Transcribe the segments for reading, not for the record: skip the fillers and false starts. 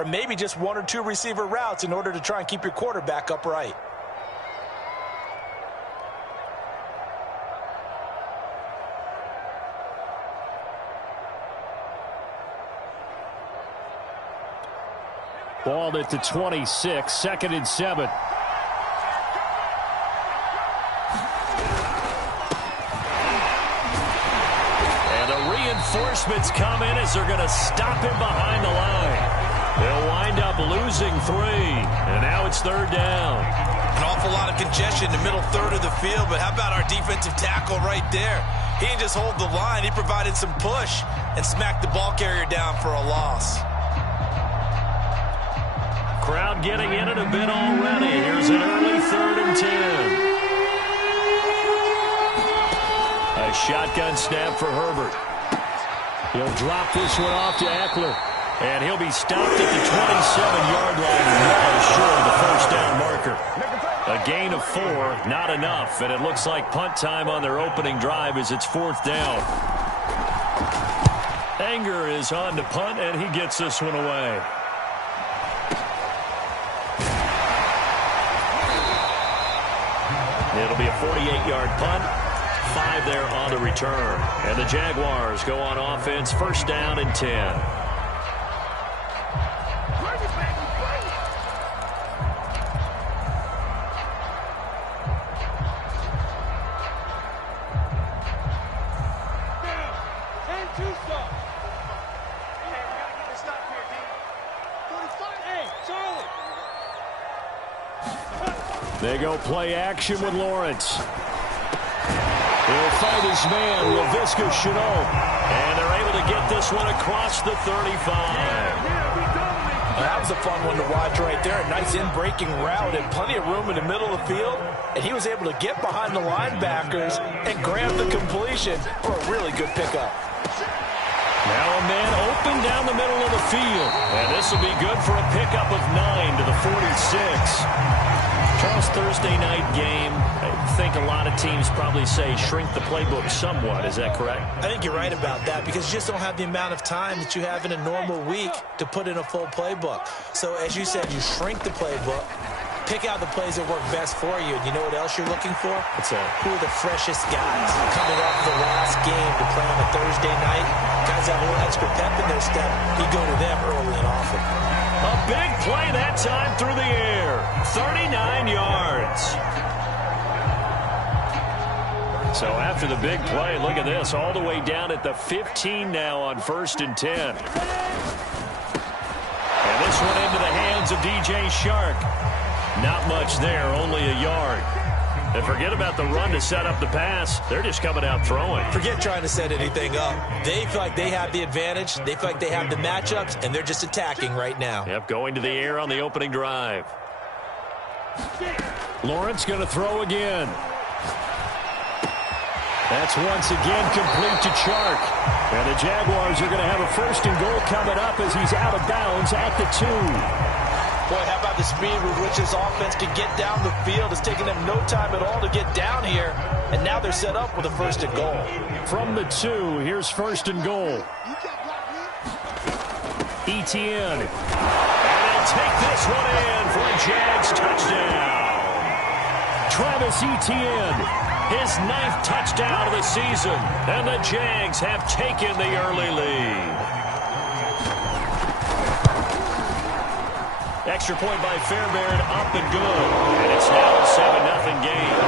or maybe just 1 or 2 receiver routes in order to try and keep your quarterback upright. Ball at the 26, 2nd and 7. Reinforcements come in as they're going to stop him behind the line. They'll wind up losing 3, and now it's 3rd down. An awful lot of congestion in the middle third of the field, but how about our defensive tackle right there? He didn't just hold the line, he provided some push and smacked the ball carrier down for a loss. Crowd getting in it a bit already. Here's an early 3rd and 10. A shotgun snap for Herbert. He'll drop this one off to Eckler. And he'll be stopped at the 27-yard line, well short of the first down marker. A gain of 4, not enough. And it looks like punt time on their opening drive as it's 4th down. Anger is on to punt, and he gets this one away. It'll be a 48-yard punt. 5 there on the return. And the Jaguars go on offense, 1st down and 10. They go play action with Lawrence. He'll fight his man, Laviska Shenault. And they're able to get this one across the 35. That was a fun one to watch right there. A nice in-breaking route and plenty of room in the middle of the field. And he was able to get behind the linebackers and grab the completion for a really good pickup. Now a man open down the middle of the field. And this will be good for a pickup of 9 to the 46. Charles, Thursday night game, I think a lot of teams probably say shrink the playbook somewhat. Is that correct? I think you're right about that because you just don't have the amount of time that you have in a normal week to put in a full playbook. So as you said, you shrink the playbook, pick out the plays that work best for you. And you know what else you're looking for? What's that? Who are the freshest guys coming off the last game to play on a Thursday night? Guys have a little extra pep in their step. You go to them early and often. A big play that time through the air. 39 yards. So after the big play, look at this. All the way down at the 15 now on 1st and 10. And this one into the hands of DJ Shark. Not much there, only a yard. And forget about the run to set up the pass. They're just coming out throwing. Forget trying to set anything up. They feel like they have the advantage. They feel like they have the matchups, and they're just attacking right now. Yep, going to the air on the opening drive. Lawrence going to throw again. That's once again complete to Chark. And the Jaguars are going to have a 1st and goal coming up as he's out of bounds at the 2. Boy, how about the speed with which this offense can get down the field? It's taken them no time at all to get down here, and now they're set up with a 1st and goal. From the 2, here's 1st and goal. Etienne. And they'll take this one in for a Jags touchdown. Travis Etienne, his 9th touchdown of the season, and the Jags have taken the early lead. Extra point by Fairbairn, up and good. And it's now a 7-0 game.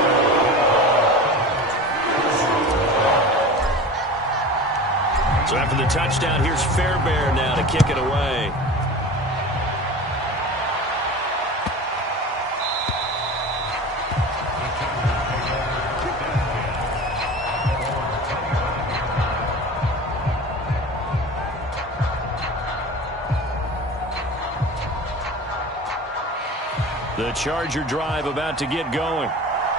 So after the touchdown, here's Fairbairn now to kick it away. The Charger drive about to get going.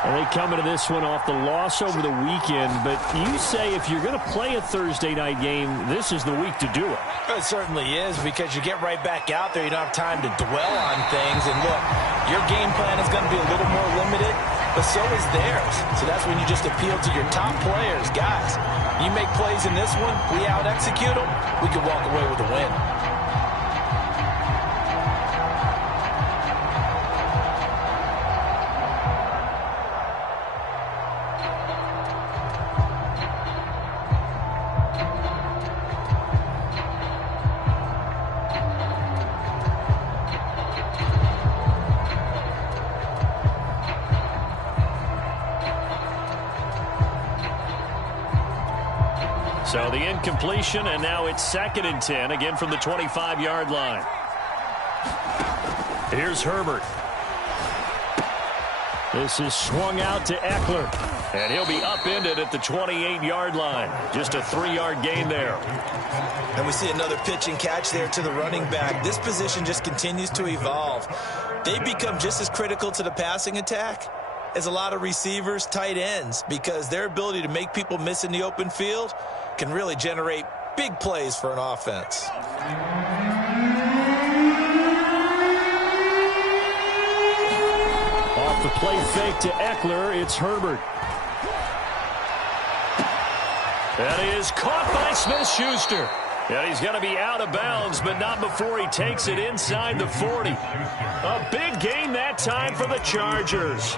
And they come into this one off the loss over the weekend. But you say if you're going to play a Thursday night game, this is the week to do it. It certainly is because you get right back out there. You don't have time to dwell on things. And look, your game plan is going to be a little more limited, but so is theirs. So that's when you just appeal to your top players. Guys, you make plays in this one, we out-execute them, we can walk away with a win. So the incompletion, and now it's 2nd and 10, again from the 25-yard line. Here's Herbert. This is swung out to Eckler. And he'll be upended at the 28-yard line. Just a 3-yard gain there. And we see another pitch and catch there to the running back. This position just continues to evolve. They become just as critical to the passing attack as a lot of receivers, tight ends, because their ability to make people miss in the open field can really generate big plays for an offense. Off the play fake to Eckler, it's Herbert. That is caught by Smith-Schuster. And he's going to be out of bounds, but not before he takes it inside the 40. A big gain that time for the Chargers.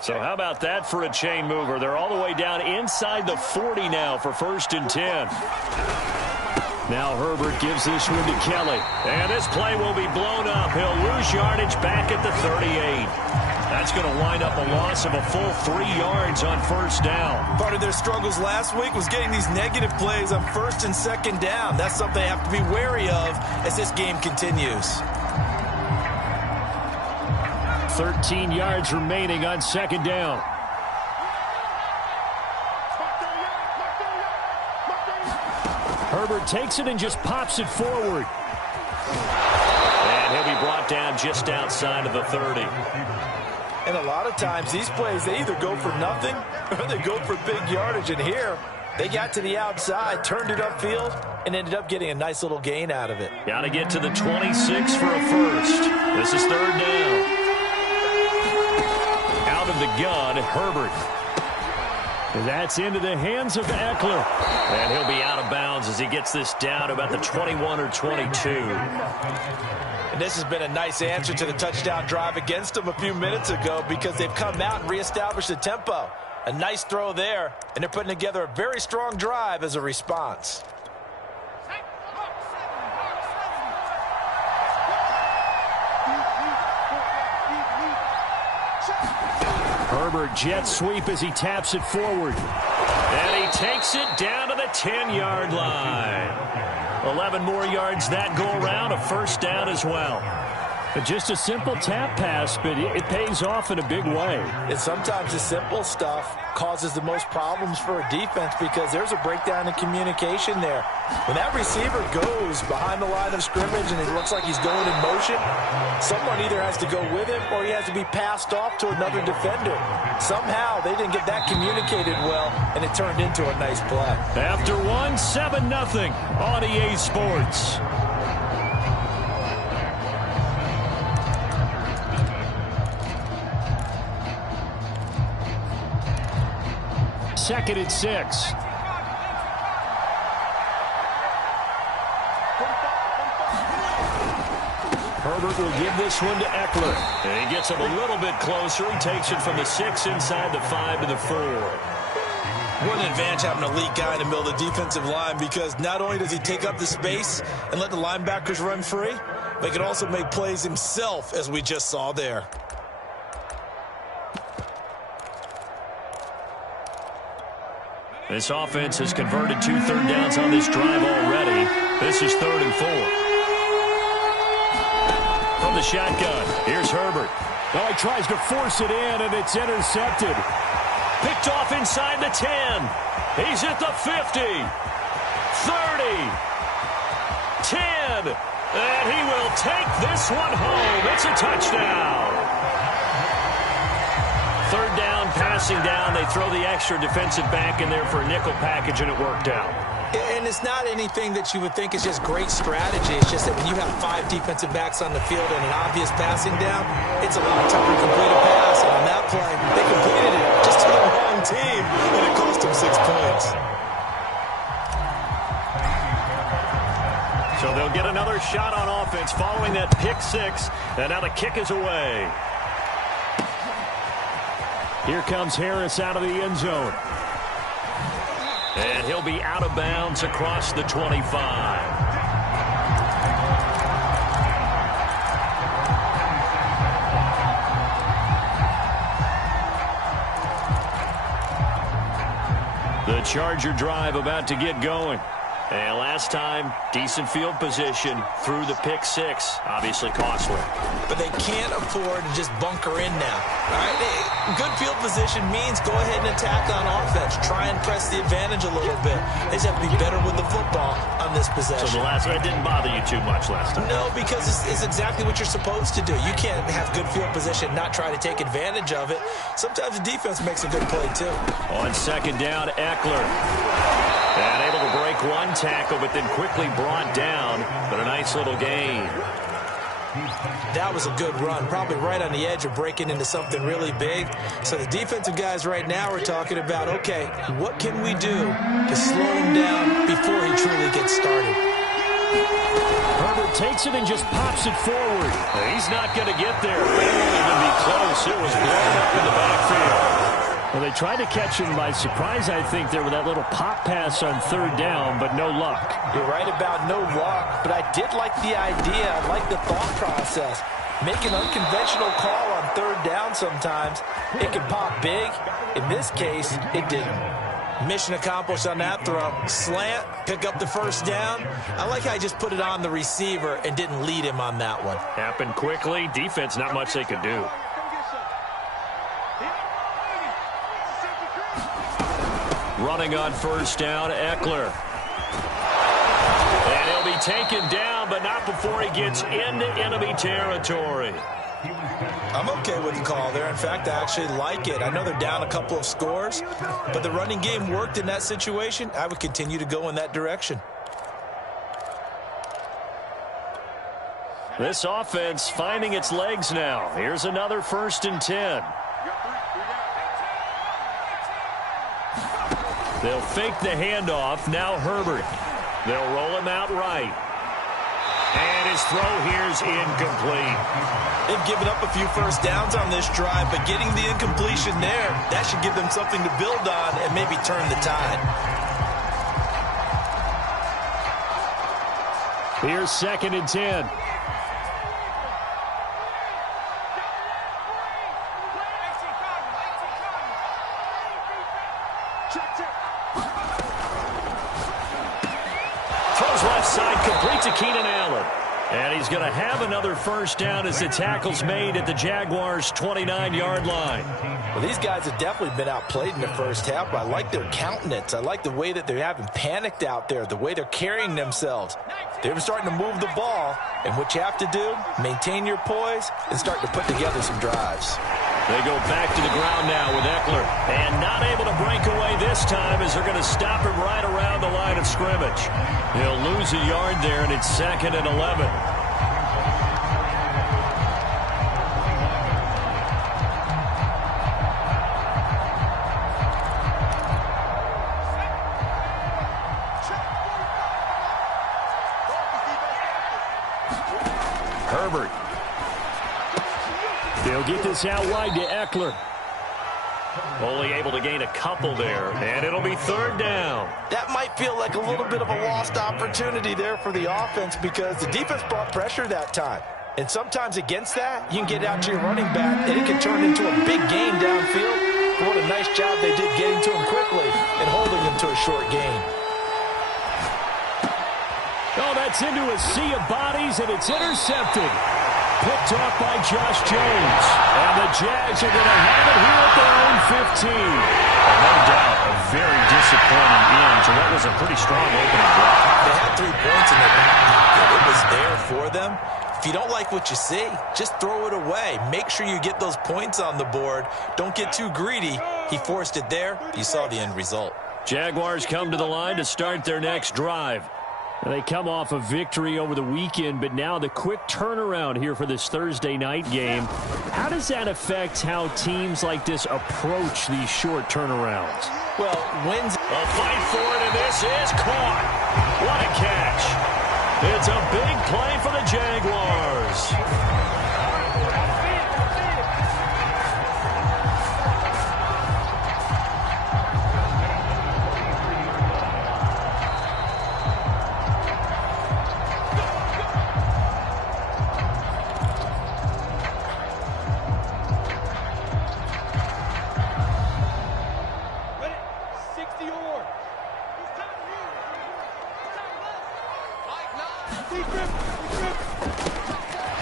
So how about that for a chain mover? They're all the way down inside the 40 now for 1st and 10. Now Herbert gives this one to Kelly. And this play will be blown up. He'll lose yardage back at the 38. That's going to wind up a loss of a full 3 yards on 1st down. Part of their struggles last week was getting these negative plays on 1st and 2nd down. That's something they have to be wary of as this game continues. 13 yards remaining on 2nd down. Herbert takes it and just pops it forward. And he'll be brought down just outside of the 30. And a lot of times these plays, they either go for nothing or they go for big yardage. And here, they got to the outside, turned it upfield, and ended up getting a nice little gain out of it. Got to get to the 26 for a first. This is 3rd down. Out of the gun, Herbert. And that's into the hands of Eckler. And he'll be out of bounds as he gets this down about the 21 or 22. And this has been a nice answer to the touchdown drive against them a few minutes ago because they've come out and reestablished the tempo. A nice throw there, and they're putting together a very strong drive as a response. Herbert jet sweep as he taps it forward. And he takes it down to the 10-yard line. 11 more yards that go around, a 1st down as well. But just a simple tap pass, but it pays off in a big way. And sometimes the simple stuff causes the most problems for a defense because there's a breakdown in communication there. When that receiver goes behind the line of scrimmage and it looks like he's going in motion, someone either has to go with him or he has to be passed off to another defender. Somehow they didn't get that communicated well, and it turned into a nice play. After one, 7-0 on EA Sports. Second and 6. Herbert will give this one to Eckler. And he gets him a little bit closer. He takes it from the 6 inside the 5 to the 4. What an advantage having an elite guy in the middle of the defensive line because not only does he take up the space and let the linebackers run free, but he can also make plays himself, as we just saw there. This offense has converted 2 third downs on this drive already. This is 3rd and 4. From the shotgun, here's Herbert. Oh, he tries to force it in, and it's intercepted. Picked off inside the 10. He's at the 50. 30. 10. And he will take this one home. It's a touchdown. 3rd down, passing down. They throw the extra defensive back in there for a nickel package, and it worked out. And it's not anything that you would think is just great strategy. It's just that when you have 5 defensive backs on the field and an obvious passing down, it's a lot tougher to complete a pass. And on that play, they completed it just to the wrong team, and it cost them 6 points. So they'll get another first shot on offense following that pick six. And now the kick is away. Here comes Harris out of the end zone. And he'll be out of bounds across the 25. The Charger drive about to get going. And last time, decent field position through the pick six. Obviously costly. But they can't afford to just bunker in now. All right? Good field position means go ahead and attack on offense. Try and press the advantage a little bit. They just have to be better with the football on this possession. So the last one didn't bother you too much last time? No, because it's exactly what you're supposed to do. You can't have good field position and not try to take advantage of it. Sometimes the defense makes a good play, too. On second down, Eckler. And able to break one tackle, but then quickly brought down. But a nice little gain. That was a good run, probably right on the edge of breaking into something really big. So the defensive guys right now are talking about, okay, what can we do to slow him down before he truly gets started? Herbert takes it and just pops it forward. He's not going to get there. But it won't even be close. It was blown up in the backfield. Well, they tried to catch him by surprise, I think, there with that little pop pass on third down, but no luck. You're right about no luck, but I did like the idea. I like the thought process. Make an unconventional call on third down sometimes. It can pop big. In this case, it didn't. Mission accomplished on that throw. Slant, pick up the first down. I like how I just put it on the receiver and didn't lead him on that one. Happened quickly. Defense, not much they could do. Running on first down, Eckler. And he'll be taken down, but not before he gets into enemy territory. I'm okay with the call there. In fact, I actually like it. I know they're down a couple of scores, but the running game worked in that situation. I would continue to go in that direction. This offense finding its legs now. Here's another 1st and 10. They'll fake the handoff. Now Herbert. They'll roll him out right. And his throw here's incomplete. They've given up a few first downs on this drive, but getting the incompletion there, that should give them something to build on and maybe turn the tide. Here's 2nd and 10. Throws left side, complete to Keenan Allen. And he's going to have another first down as the tackle's made at the Jaguars' 29-yard line. Well, these guys have definitely been outplayed in the first half, but I like their countenance. I like the way that they haven't panicked out there, the way they're carrying themselves. They're starting to move the ball, and what you have to do, maintain your poise and start to put together some drives. They go back to the ground now with Eckler. And not able to break away this time as they're going to stop him right around the line of scrimmage. He'll lose a yard there, and it's 2nd and 11. Herbert. They'll get this out wide to Eckler. Only able to gain a couple there, and it'll be 3rd down. That might feel like a little bit of a lost opportunity there for the offense because the defense brought pressure that time. And sometimes against that, you can get out to your running back, and it can turn into a big gain downfield. But what a nice job they did getting to him quickly and holding him to a short gain. Oh, that's into a sea of bodies, and it's intercepted. Picked off by Josh Jones. And the Jags are going to have it here at their own 15. And no doubt, a very disappointing end to what was a pretty strong opening drive. They had 3 points in their back. It was there for them. If you don't like what you see, just throw it away. Make sure you get those points on the board. Don't get too greedy. He forced it there. You saw the end result. Jaguars come to the line to start their next drive. They come off a victory over the weekend, but now the quick turnaround here for this Thursday night game. How does that affect how teams like this approach these short turnarounds? Well, wins. A fight for it, and this is caught. What a catch. It's a big play for the Jaguars.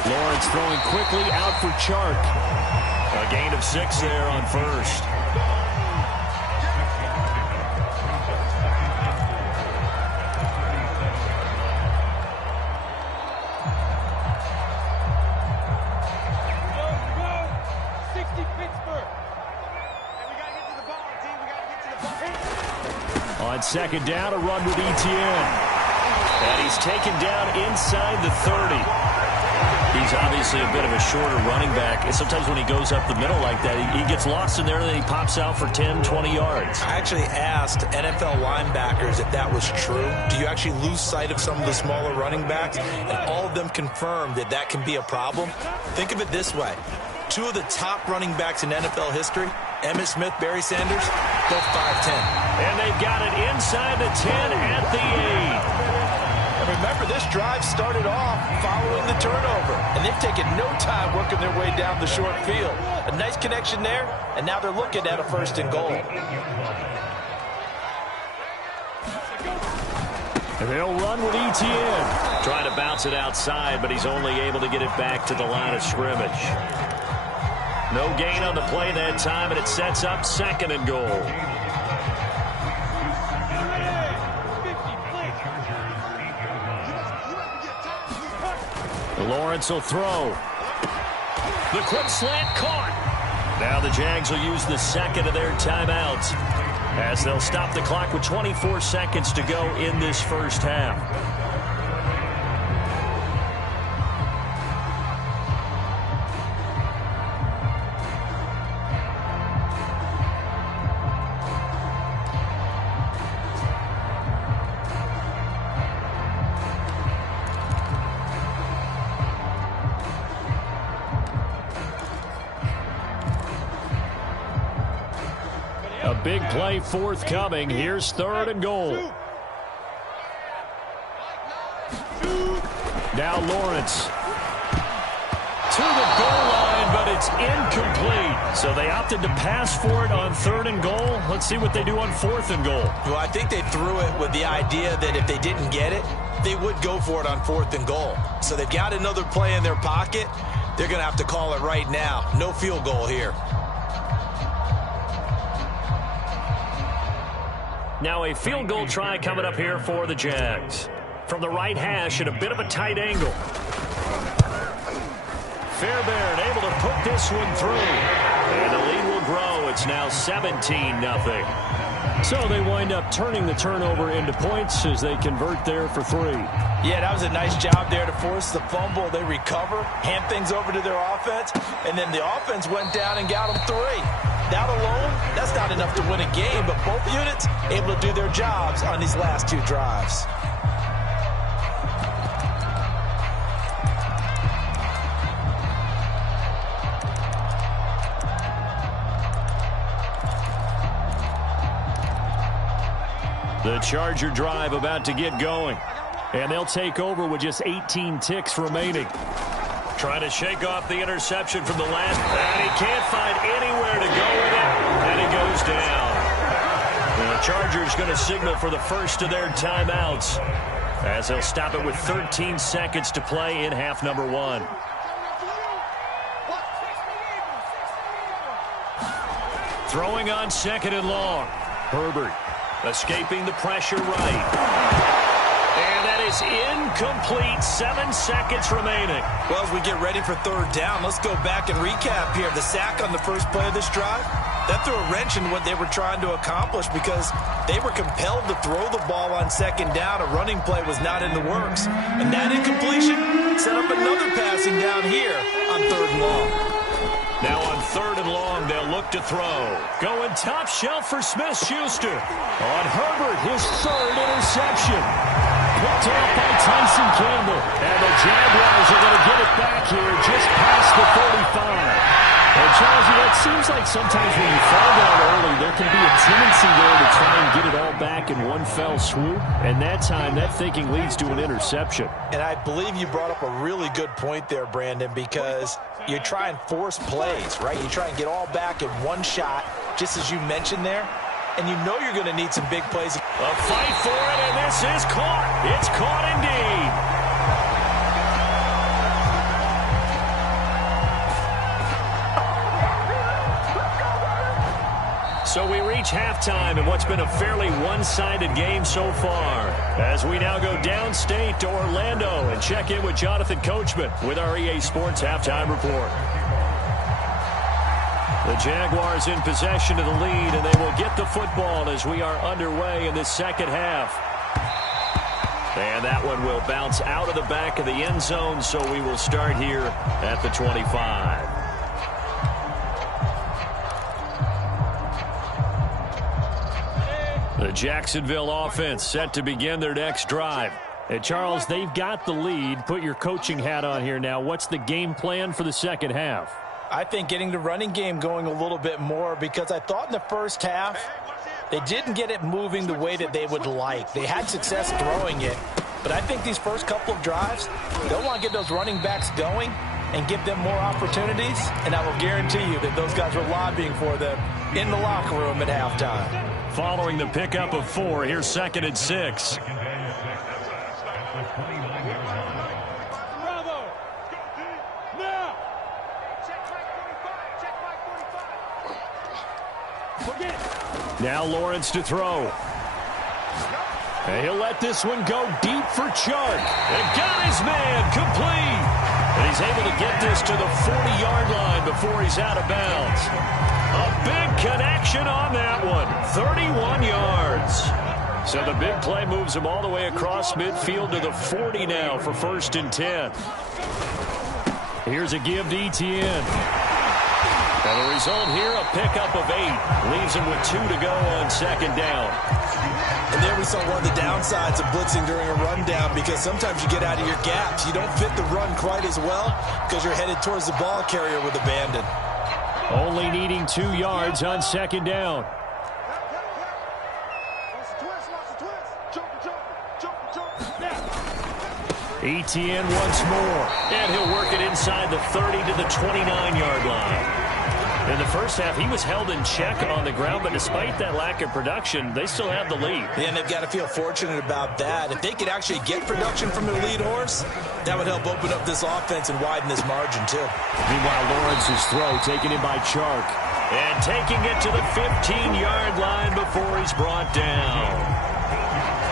Lawrence throwing quickly out for Chark. A gain of 6 there on first. On second down, a run with Etienne. And he's taken down inside the 30. He's obviously a bit of a shorter running back. And sometimes when he goes up the middle like that, he gets lost in there and then he pops out for 10, 20 yards. I actually asked NFL linebackers if that was true. Do you actually lose sight of some of the smaller running backs? And all of them confirmed that that can be a problem. Think of it this way. 2 of the top running backs in NFL history, Emmitt Smith, Barry Sanders, both 5'10". And they've got it inside the 10 at the 8. Remember, this drive started off following the turnover, and they've taken no time working their way down the short field. A nice connection there, and now they're looking at a 1st and goal. And they'll run with Etienne. Trying to bounce it outside, but he's only able to get it back to the line of scrimmage. No gain on the play that time, and it sets up 2nd and goal. Lawrence will throw. The quick slant caught. Now the Jags will use the 2nd of their timeouts as they'll stop the clock with 24 seconds to go in this first half. A big play forthcoming. Here's 3rd and goal. Now Lawrence to the goal line, but it's incomplete. So they opted to pass for it on 3rd and goal. Let's see what they do on 4th and goal. Well, I think they threw it with the idea that if they didn't get it, they would go for it on 4th and goal. So they've got another play in their pocket. They're going to have to call it right now. No field goal here. Now a field goal try coming up here for the Jags. From the right hash at a bit of a tight angle. Fairbairn able to put this one through. And the lead will grow. It's now 17-0. So they wind up turning the turnover into points as they convert there for 3. Yeah, that was a nice job there to force the fumble. They recover, hand things over to their offense, and then the offense went down and got them 3. That alone, that's not enough to win a game, but both units able to do their jobs on these last 2 drives. The Charger drive about to get going. And they'll take over with just 18 ticks remaining. Trying to shake off the interception from the last. And he can't find anywhere to go with it. And he goes down. And the Chargers going to signal for the first of their timeouts as they'll stop it with 13 seconds to play in half number 1. Throwing on 2nd and long. Herbert escaping the pressure right. And that is incomplete. 7 seconds remaining. Well, as we get ready for 3rd down, let's go back and recap here. The sack on the first play of this drive, that threw a wrench in what they were trying to accomplish because they were compelled to throw the ball on 2nd down. A running play was not in the works. And that incompletion set up another passing down here on 3rd and long. Now on 3rd and long, they'll look to throw. Going top shelf for Smith-Schuster. On Herbert, his 3rd interception. Picked off by Tyson Campbell. And the Jaguars are going to get it back here just past the 35. And Charles, it seems like sometimes when you fall down early, there can be a tendency there to try and get it all back in one fell swoop. And that time, that thinking leads to an interception. And I believe you brought up a really good point there, Brandon, because you try and force plays, right? You try and get all back in one shot, just as you mentioned there. And you know you're going to need some big plays. A fight for it, and this is caught. It's caught indeed. So we reach halftime in what's been a fairly one-sided game so far. As we now go downstate to Orlando and check in with Jonathan Coachman with our EA Sports Halftime Report. The Jaguars in possession of the lead, and they will get the football as we are underway in this second half. And that one will bounce out of the back of the end zone, so we will start here at the 25. The Jacksonville offense set to begin their next drive. And Charles, they've got the lead. Put your coaching hat on here now. What's the game plan for the second half? I think getting the running game going a little bit more, because I thought in the first half they didn't get it moving the way that they would like. They had success throwing it, but I think these first couple of drives, they'll want to get those running backs going and give them more opportunities, and I will guarantee you that those guys were lobbying for them in the locker room at halftime. Following the pickup of 4, here's 2nd and 6. Now Lawrence to throw. And he'll let this one go deep for Chark. And got his man complete. And he's able to get this to the 40-yard line before he's out of bounds. A big connection on that one. 31 yards. So the big play moves him all the way across midfield to the 40 now for 1st and 10. Here's a give to Etienne. And the result here, a pickup of 8. Leaves him with 2 to go on 2nd down. And there we saw one of the downsides of blitzing during a rundown, because sometimes you get out of your gaps. You don't fit the run quite as well because you're headed towards the ball carrier with abandon. Only needing 2 yards on 2nd down. Etienne once more. And he'll work it inside the 30 to the 29-yard line. In the first half, he was held in check on the ground, but despite that lack of production, they still have the lead. Yeah, and they've got to feel fortunate about that. If they could actually get production from their lead horse, that would help open up this offense and widen this margin, too. Meanwhile, Lawrence's throw taken in by Chark. And taking it to the 15-yard line before he's brought down.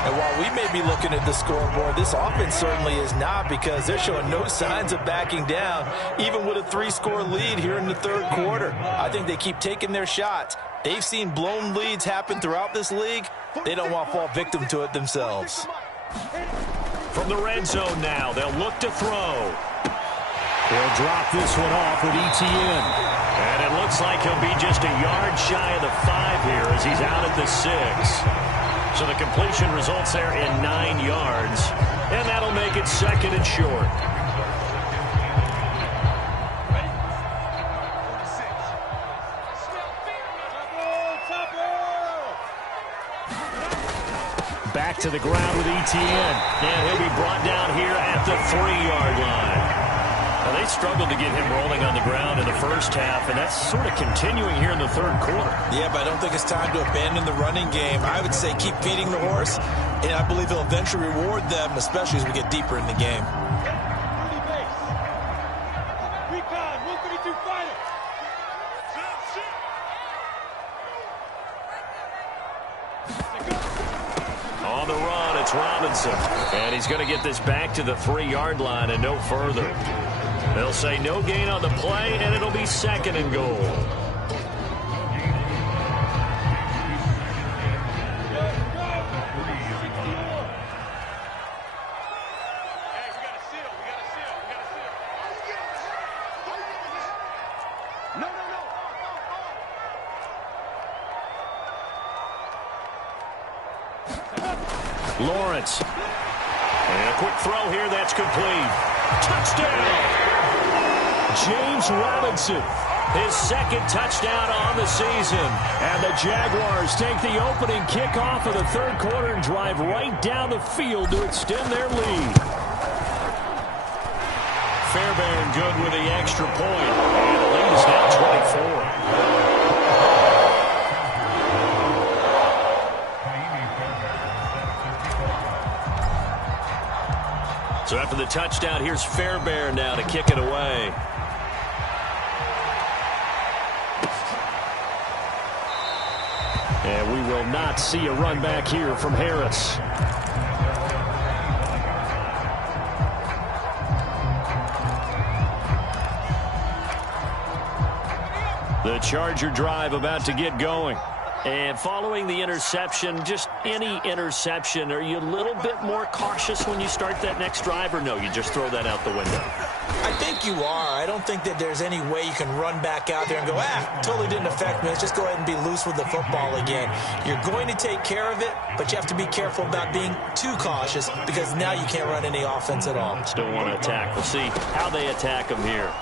And while we may be looking at the scoreboard, this offense certainly is not, because they're showing no signs of backing down, even with a 3-score lead here in the 3rd quarter. I think they keep taking their shots. They've seen blown leads happen throughout this league. They don't want to fall victim to it themselves. From the red zone now, they'll look to throw. He'll drop this one off with Etienne. And it looks like he'll be just a yard shy of the 5 here as he's out at the 6. So the completion results there in 9 yards. And that'll make it 2nd and short. Back to the ground with Etienne. And he'll be brought down here at the 3-yard line. Now, they struggled to get him rolling on the ground in the first half, and that's sort of continuing here in the 3rd quarter. Yeah, but I don't think it's time to abandon the running game. I would say keep feeding the horse, and I believe he'll eventually reward them, especially as we get deeper in the game. On the run, it's Robinson. And he's going to get this back to the 3-yard line and no further. They'll say no gain on the play, and it'll be 2nd and goal. Lawrence. And a quick throw here, that's complete. Touchdown! James Robinson, his second touchdown on the season. And the Jaguars take the opening kickoff of the third quarter and drive right down the field to extend their lead. Fairbairn good with the extra point. And the lead is now 24. So after the touchdown, here's Fairbairn now to kick it away. And we will not see a run back here from Harris. The Charger drive about to get going. And following the interception, just any interception, are you a little bit more cautious when you start that next drive, or no, you just throw that out the window? I think you are. I don't think that there's any way you can run back out there and go, totally didn't affect me. Let's just go ahead and be loose with the football again. You're going to take care of it, but you have to be careful about being too cautious because now you can't run any offense at all. Still want to attack. We'll see how they attack him here.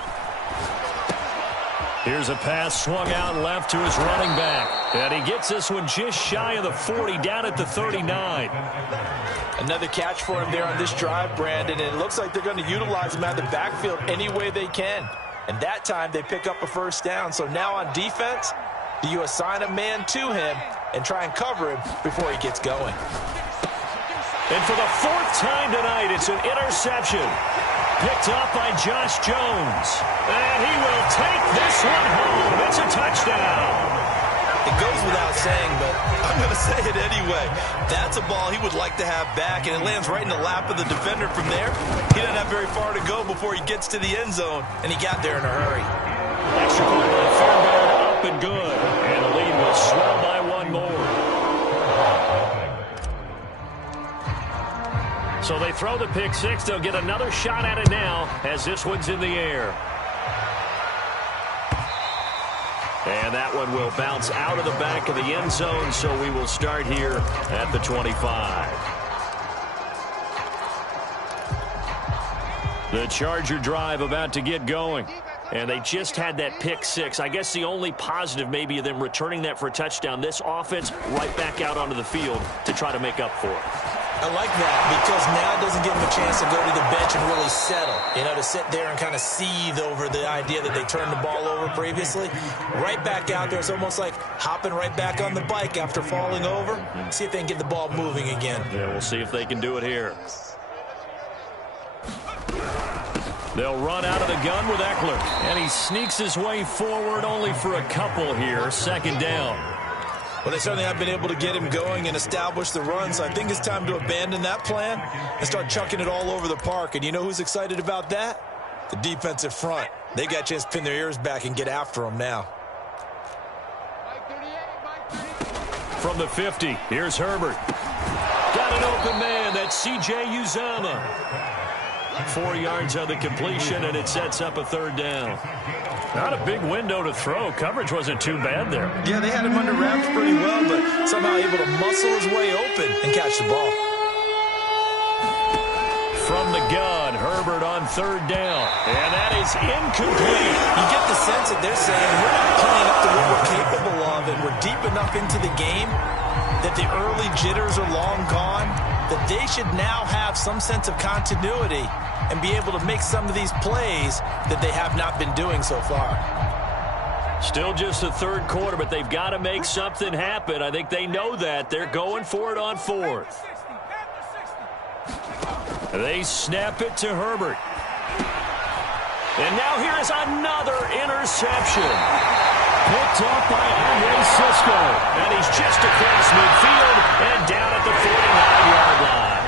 Here's a pass swung out left to his running back. And he gets this one just shy of the 40, down at the 39. Another catch for him there on this drive, Brandon. And it looks like they're going to utilize him out of the backfield any way they can. And that time they pick up a first down. So now on defense, do you assign a man to him and try and cover him before he gets going? And for the fourth time tonight, it's an interception. Picked up by Josh Jones. And he will take this one home. It's a touchdown. It goes without saying, but I'm going to say it anyway. That's a ball he would like to have back, and it lands right in the lap of the defender from there. He doesn't have very far to go before he gets to the end zone, and he got there in a hurry. Extra point by Fairbairn, up and good. And the lead will swell by one more. So they throw the pick six. They'll get another shot at it now as this one's in the air. And that one will bounce out of the back of the end zone, so we will start here at the 25. The Charger drive about to get going. And they just had that pick six. I guess the only positive maybe of them returning that for a touchdown. This offense right back out onto the field to try to make up for it. I like that because now it doesn't give them a chance to go to the bench and really settle, to sit there and kind of seethe over the idea that they turned the ball over previously. Right back out there. It's almost like hopping right back on the bike after falling over. See if they can get the ball moving again. Yeah, we'll see if they can do it here. They'll run out of the gun with Eckler. And he sneaks his way forward only for a couple here. Second down. Well, they certainly have been able to get him going and establish the run, so I think it's time to abandon that plan and start chucking it all over the park. And you know who's excited about that? The defensive front. They got a chance to pin their ears back and get after him now. From the 50, here's Herbert. Got an open man. That's C.J. Uzomah. 4 yards on the completion, and it sets up a third down. Not a big window to throw. Coverage wasn't too bad there. Yeah, they had him under wraps pretty well, but somehow able to muscle his way open and catch the ball. From the gun, Herbert on third down. And that is incomplete. You get the sense that they're saying we're not playing up to what we're capable of, and we're deep enough into the game that the early jitters are long gone, that they should now have some sense of continuity and be able to make some of these plays that they have not been doing so far. Still just the third quarter, but they've got to make something happen. I think they know that. They're going for it on fourth. They snap it to Herbert. And now here is another interception. Picked up by Andre Cisco. And he's just across midfield and down at the 49-yard line.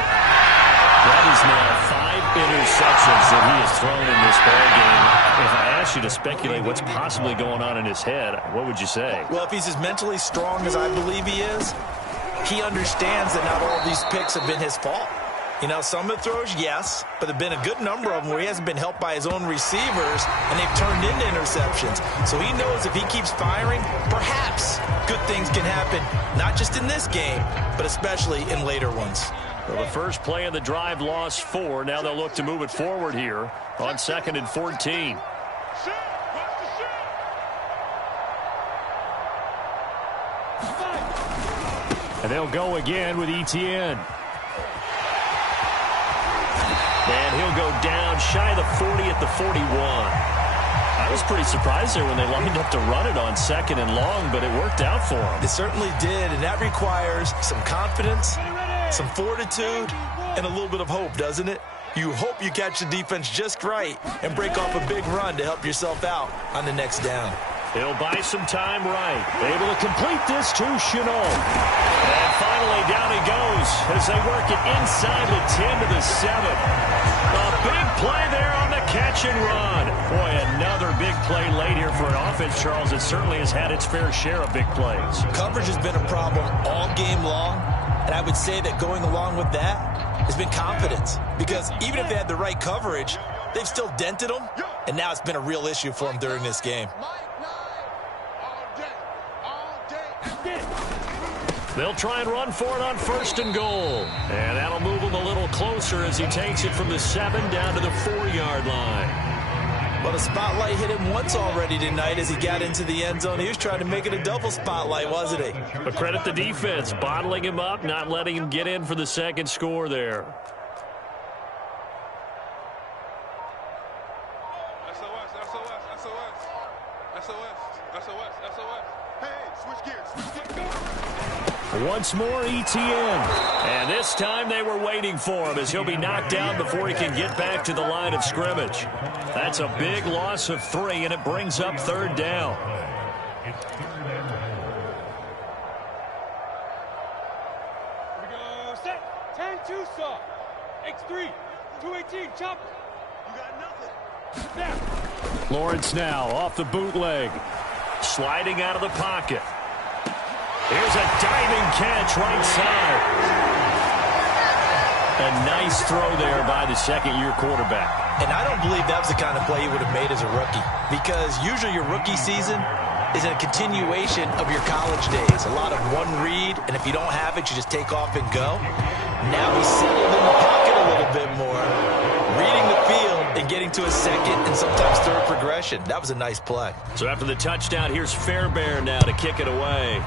That is now 5 interceptions that he has thrown in this ballgame. If I asked you to speculate what's possibly going on in his head, what would you say? Well, if he's as mentally strong as I believe he is, he understands that not all these picks have been his fault. Some of the throws, yes, but there have been a good number of them where he hasn't been helped by his own receivers, and they've turned into interceptions. So he knows if he keeps firing, perhaps good things can happen, not just in this game, but especially in later ones. Well, the first play of the drive lost 4. Now they'll look to move it forward here on 2nd and 14. And they'll go again with Etienne. And he'll go down shy of the 40 at the 41. I was pretty surprised there when they lined up to run it on 2nd and long, but it worked out for them. It certainly did, and that requires some confidence, some fortitude, and a little bit of hope, doesn't it? You hope you catch the defense just right and break off a big run to help yourself out on the next down. He'll buy some time right. Able to complete this to Chenault. And finally down he goes as they work it inside the 10 to the 7. A big play there on the catch and run. Boy, another big play late here for an offense, Charles. It certainly has had its fair share of big plays. Coverage has been a problem all game long, and I would say that going along with that has been confidence. Because even if they had the right coverage, they've still dented them, and now it's been a real issue for them during this game. They'll try and run for it on 1st and goal. And that'll move him a little closer as he takes it from the 7 down to the 4-yard line. Well, the spotlight hit him once already tonight as he got into the end zone. He was trying to make it a double spotlight, wasn't he? But credit the defense, bottling him up, not letting him get in for the second score there. Once more, Etienne. And this time they were waiting for him as he'll be knocked down before he can get back to the line of scrimmage. That's a big loss of 3, and it brings up 3rd down. Here we go. Set. 10-2 saw. X3. 218. Chopper. You got nothing. Snap. Lawrence now off the bootleg. Sliding out of the pocket. Here's a diving catch right side. A nice throw there by the second-year quarterback. And I don't believe that was the kind of play he would have made as a rookie, because usually your rookie season is a continuation of your college days. A lot of one read, and if you don't have it, you just take off and go. Now he's settled in the pocket a little bit more, reading the field and getting to a second and sometimes third progression. That was a nice play. So after the touchdown, here's Fairbairn now to kick it away.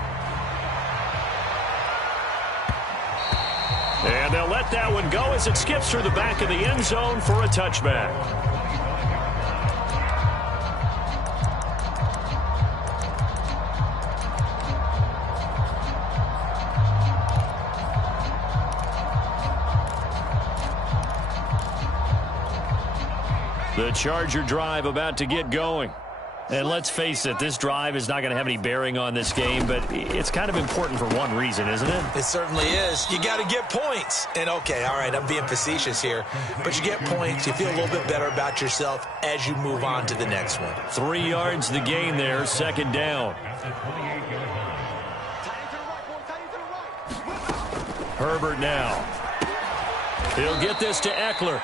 And they'll let that one go as it skips through the back of the end zone for a touchback. The Charger drive about to get going. And let's face it, this drive is not going to have any bearing on this game, but it's kind of important for one reason, isn't it? It certainly is. You got to get points. And, okay, all right, I'm being facetious here, but you get points. You feel a little bit better about yourself as you move on to the next one. 3 yards the gain there, 2nd down. Herbert now. He'll get this to Eckler.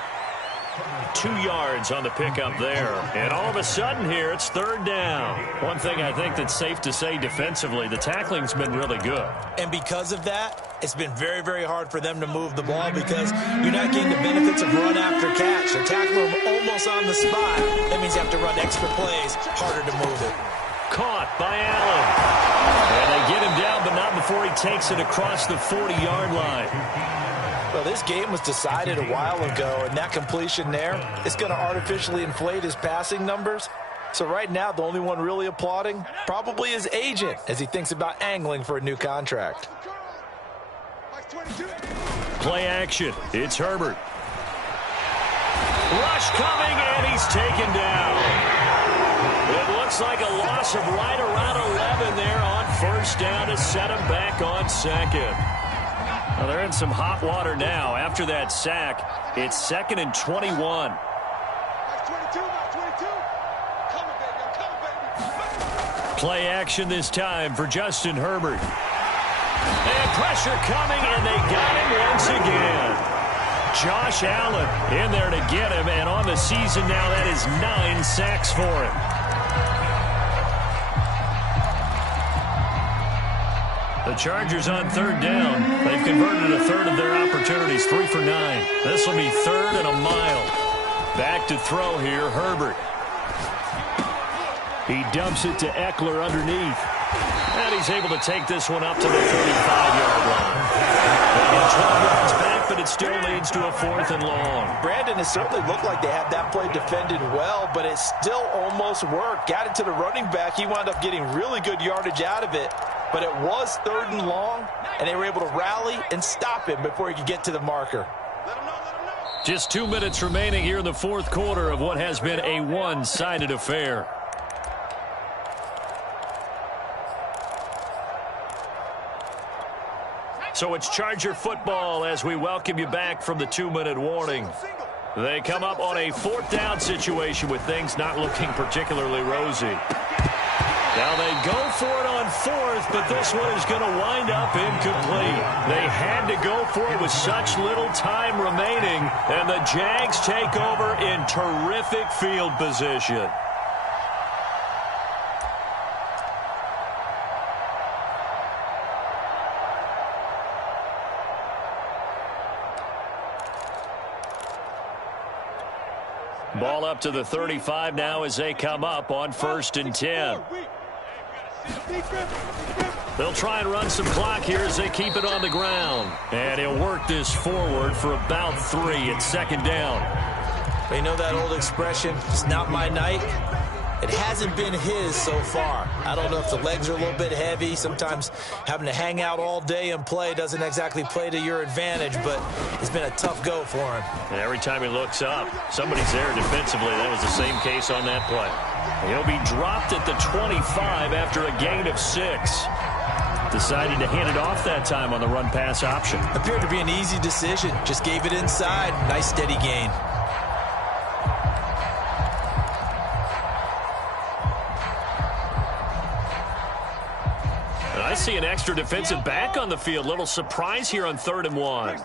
2 yards on the pickup there. And all of a sudden here, it's 3rd down. One thing I think that's safe to say defensively, the tackling's been really good. And because of that, it's been very, very hard for them to move the ball because you're not getting the benefits of run after catch. They're tackling them almost on the spot. That means you have to run extra plays, harder to move it. Caught by Allen. And they get him down, but not before he takes it across the 40-yard line. Well, this game was decided a while ago, and that completion there is going to artificially inflate his passing numbers. So right now, the only one really applauding probably his agent as he thinks about angling for a new contract. Play action. It's Herbert. Rush coming, and he's taken down. It looks like a loss of right around 11 there on 1st down to set him back on 2nd. Well, they're in some hot water now. After that sack, it's 2nd and 21. Play action this time for Justin Herbert. And pressure coming, and they got him once again. Josh Allen in there to get him, and on the season now, that is 9 sacks for him. The Chargers on third down. They've converted a third of their opportunities, 3 for 9. This will be 3rd and a mile. Back to throw here, Herbert. He dumps it to Eckler underneath. And he's able to take this one up to the 35-yard line. They get 12 yards back, but it still leads to a 4th and long. Brandon, it certainly looked like they had that play defended well, but it still almost worked. Got it to the running back. He wound up getting really good yardage out of it. But it was 3rd and long, and they were able to rally and stop him before he could get to the marker. Just 2 minutes remaining here in the 4th quarter of what has been a one-sided affair. So it's Charger football as we welcome you back from the 2-minute warning. They come up on a 4th down situation with things not looking particularly rosy. Now they go for it on 4th, but this one is going to wind up incomplete. They had to go for it with such little time remaining, and the Jags take over in terrific field position. Ball up to the 35 now as they come up on 1st and 10. They'll try and run some clock here as they keep it on the ground. And he'll work this forward for about 3 at 2nd down. They know that old expression, it's not my night. It hasn't been his so far. I don't know if the legs are a little bit heavy. Sometimes having to hang out all day and play doesn't exactly play to your advantage, but it's been a tough go for him. And every time he looks up, somebody's there defensively. That was the same case on that play. He'll be dropped at the 25 after a gain of 6. Decided to hand it off that time on the run-pass option. Appeared to be an easy decision. Just gave it inside. Nice steady gain. I see an extra defensive back on the field. Little surprise here on 3rd and 1.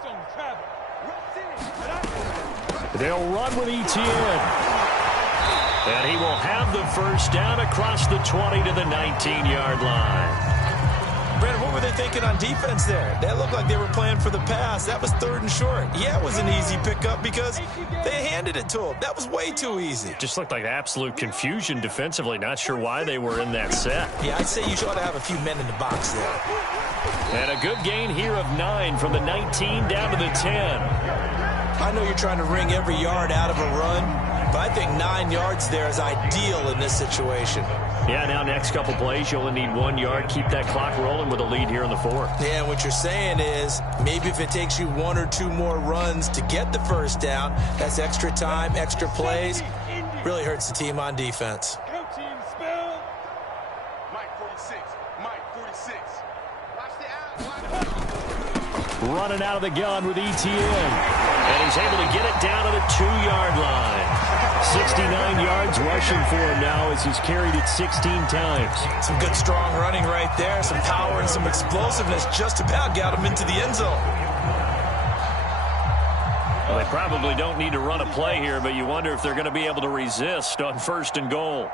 They'll run with Etienne. And he will have the 1st down across the 20 to the 19-yard line. Brandon, what were they thinking on defense there? That looked like they were playing for the pass. That was 3rd and short. Yeah, it was an easy pickup because they handed it to him. That was way too easy. Just looked like absolute confusion defensively. Not sure why they were in that set. Yeah, I'd say you ought to have a few men in the box there. And a good gain here of 9 from the 19 down to the 10. I know you're trying to wring every yard out of a run, but I think 9 yards there is ideal in this situation. Yeah, now next couple plays, you only need 1 yard. Keep that clock rolling with a lead here in the 4th. Yeah, what you're saying is maybe if it takes you 1 or 2 more runs to get the 1st down, that's extra time, extra plays. Really hurts the team on defense. Running out of the gun with Etienne. And he's able to get it down to the 2-yard line. 69 yards rushing for him now as he's carried it 16 times. Some good, strong running right there. Some power and some explosiveness just about got him into the end zone. Well, they probably don't need to run a play here, but you wonder if they're going to be able to resist on 1st and goal.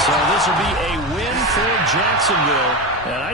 So this will be a win for Jacksonville. And I